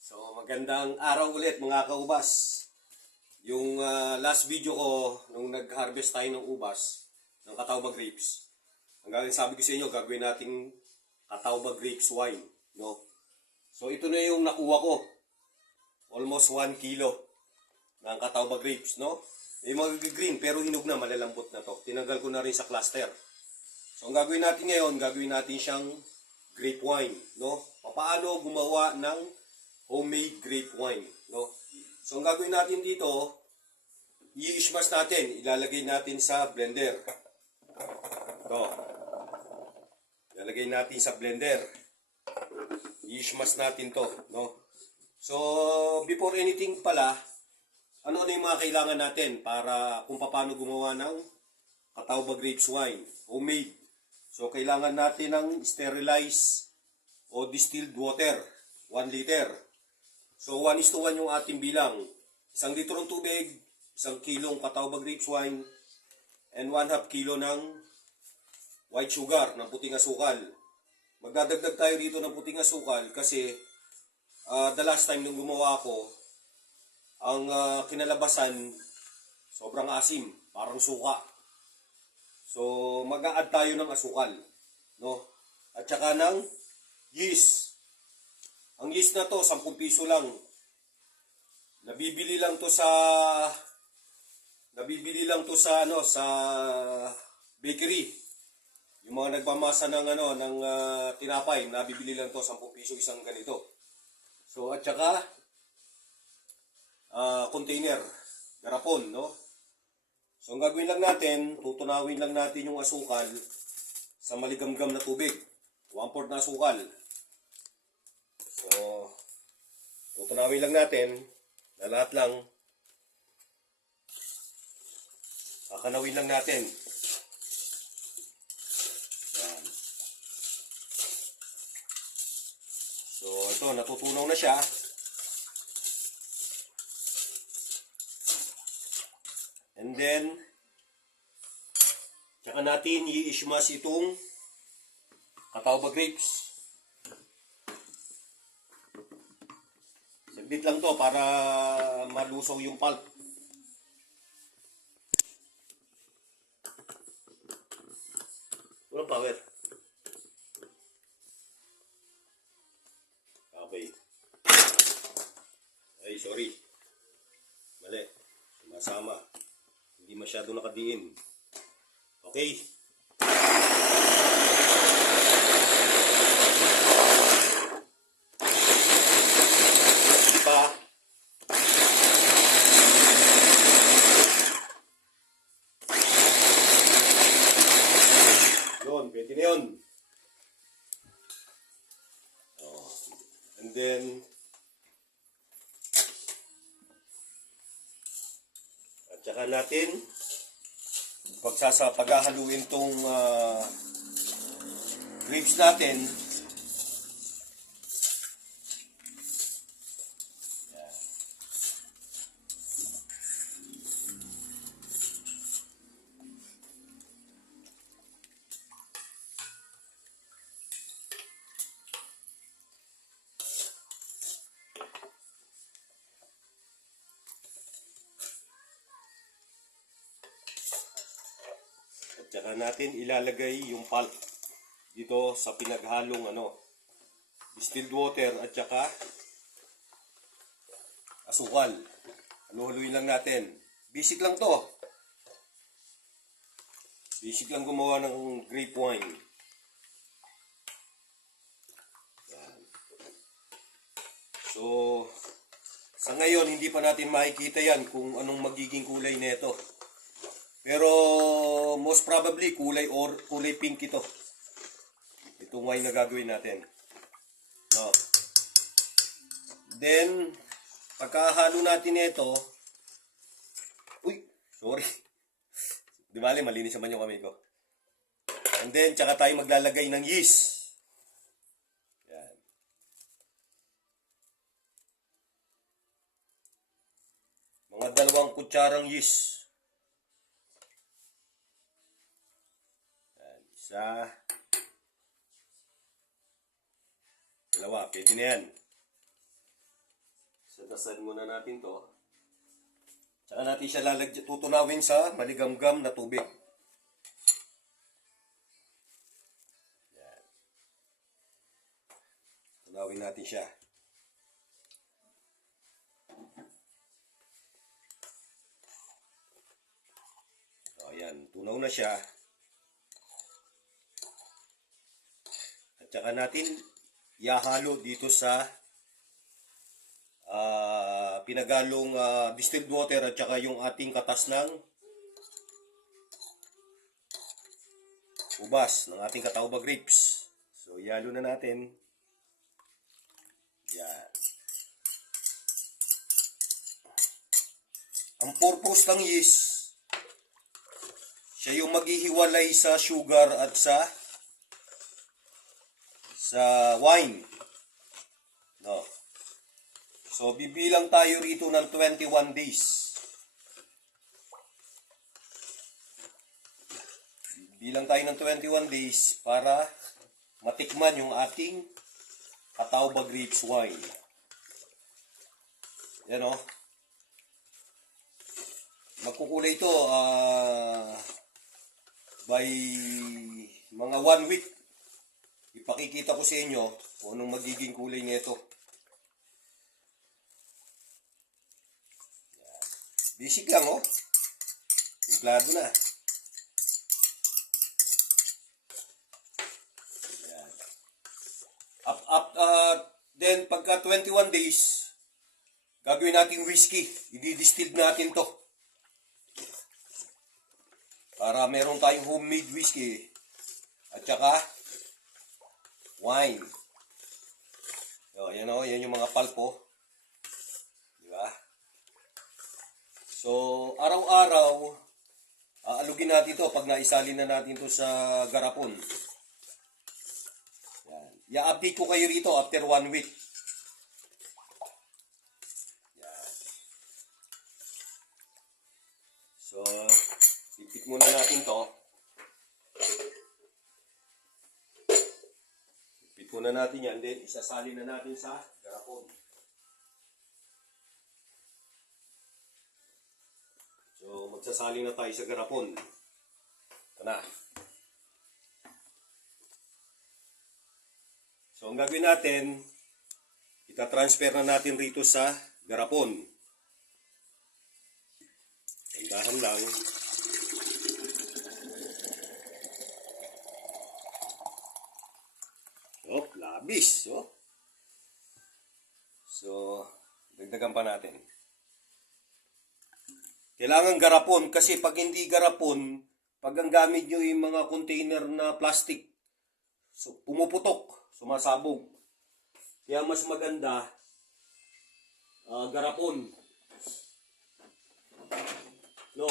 So magandang araw ulit mga kaubas. Yung last video ko nung nag-harvest tayo ng ubas ng Catawba grapes. Ang gagawin sabi ko sa inyo, gagawin nating Catawba grapes wine, no? So ito na yung nakuha ko. Almost 1 kilo ng Catawba grapes, no? May mga green pero hinog na, malalambot na to. Tinanggal ko na rin sa cluster. So ang gagawin natin ngayon, gagawin natin siyang grape wine, no? Paano gumawa ng homemade grape wine, no? So ang gagawin natin dito, i-smash natin, ilalagay natin sa blender. Ito. Ilalagay natin sa blender. I-smash natin to, no? So before anything pala, ano yung mga kailangan natin para kung paano gumawa ng Catawba grapes wine, homemade. So kailangan natin ng sterilized o distilled water, 1 liter. So 1:1 yung ating bilang. 1 litrong tubig, 1 kilong Catawba grapes wine, and 1/2 kilo ng white sugar, ng puting asukal. Magdadagdag tayo dito ng puting asukal kasi the last time nung gumawa ko, ang kinalabasan sobrang asim, parang suka. So mag-a-add tayo ng asukal, no? At saka ng yeast. Ang yeast na to, 10 piso lang. Nabibili lang to sa sa bakery. Yung mga nagmamasa ng tinapay, nabibili lang to 10 piso isang ganito. So at saka container, garapon, no? So ang gagawin lang natin, tutunawin lang natin yung asukal sa maligamgam na tubig. 1/4 na asukal. So, tutunawin lang natin na lahat lang. Kakanawin lang natin. Yan. So, ito, natutunaw na siya. And then, tsaka natin i-smash itong Catawba grapes. Saglit lang to para malusaw yung pulp. Walang power. Okay. Ay, sorry. Mali. Sumasama. Hindi masyado nakadiin. Okay. Pwede na yun. And then, at saka natin, paghahaluin tong grapes natin, tsaka natin ilalagay yung pulp dito sa pinaghalong distilled water at saka asukal. Haluhaluin lang natin. Basic lang to. Basic lang gumawa ng grape wine. Yan. So, sa ngayon hindi pa natin makikita yan kung anong magiging kulay nito. Pero most probably kulay pink ito. Itong wine na gagawin natin. No. Then pagkahalo natin ito, sorry. Di bale, malinis naman yung kamay ko. And then tsaka tayo maglalagay ng yeast. Yan. Mga 2 kutsarang yeast. Isa, dalawa, pwede na yan. Pagdasan muna natin to. Tsaka natin siya tutunawin sa maligamgam na tubig. Yan. Tunawin natin siya. So, ayan. Tunaw na siya. At tsaka natin ihahalo dito sa pinagalong distilled water at saka yung ating katas ng ubas ng ating Catawba grapes. So, ihalo na natin. Yan. Ang purpose ng yeast, siya yung maghihiwalay sa sugar at sa wine. No. So, bibilang tayo rito ng 21 days. Bilang tayo ng 21 days para matikman yung ating Catawba grapes wine. Yan o. Magkukulay ito by mga 1 week. Ipakikita ko sa inyo kung anong magiging kulay nito. Basic lang, oh. Timplado na. Yan. Then, pagka 21 days, gagawin natin whiskey. I-distill natin to. Para meron tayong homemade whiskey. At saka, wine. So, yan o. Yan yung mga pulpo. Diba? So, araw-araw, aalugin natin ito pag naisalin na natin ito sa garapon. Yan. I-update ko kayo rito after 1 week. Yan. So, ipit muna natin to. Ipit muna natin yan, then isasalin na natin sa garapon. So, magsasali na tayo sa garapon. Ito na. So, ang gagawin natin, itatransfer na natin rito sa garapon. Tandahan lang. Oh, labis. Oh. So, dagdagan pa natin. Kailangan garapon kasi pag hindi garapon, pag ang gamit nyo yung mga container na plastic, so, pumuputok, sumasabog. Kaya mas maganda, garapon. No?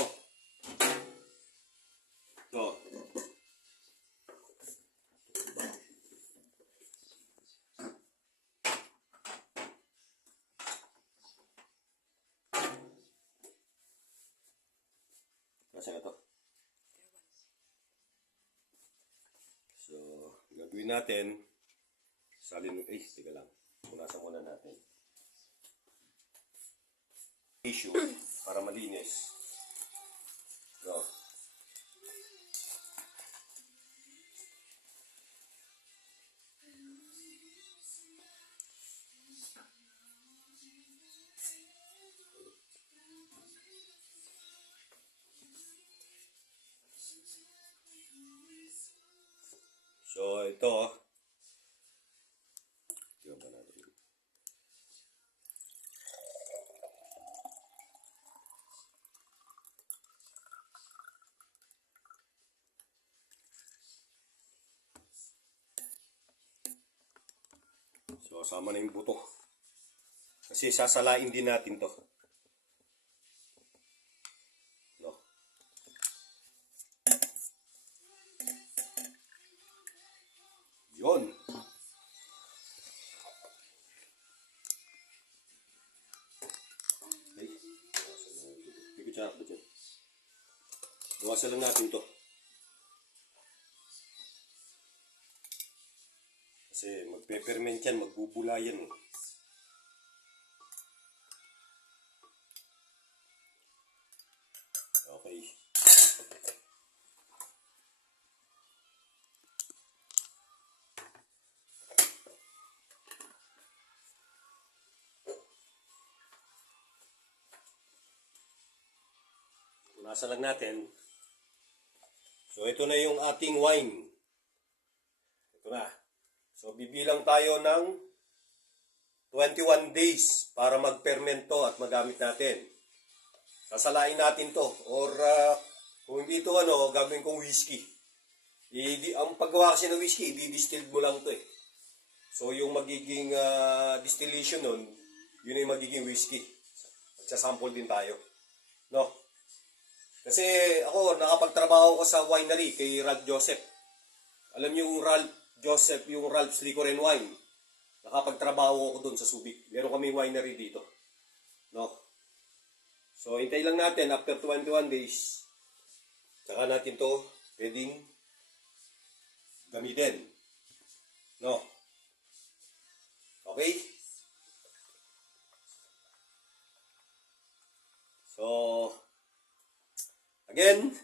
No. Kasi ito. So, gagawin natin, salin, teka lang. Punasan muna natin. Tissue para malinis. So, ito. Tignan pa natin. So, sama na yung buto. Kasi sasalain din natin to. No. Yun. Okay. Pikutsara ko dyan. Gawasan lang natin to. Kasi magpe-ferment yan, magbubula yan. Punasan lang natin. So, ito na yung ating wine. Ito na. So, bibilang tayo ng 21 days para magpermento at magamit natin. Sasalain natin to. Or, kung hindi ito, gagawin kong whiskey. Ang paggawa kasi ng whiskey, i-distill mo lang to eh. So, yung magiging distillation nun, yun yung magiging whiskey. Magsasample din tayo. No? Kasi ako, nakapagtrabaho ko sa winery kay Ralph Joseph. Alam niyo yung Ralph Joseph, yung Ralph's Liquor and Wine. Nakapagtrabaho ako doon sa Subic. Meron kaming winery dito. No? So, hintay lang natin after 21 days. Tsaka natin to pwedeng gamitin. No? Okay? So, again,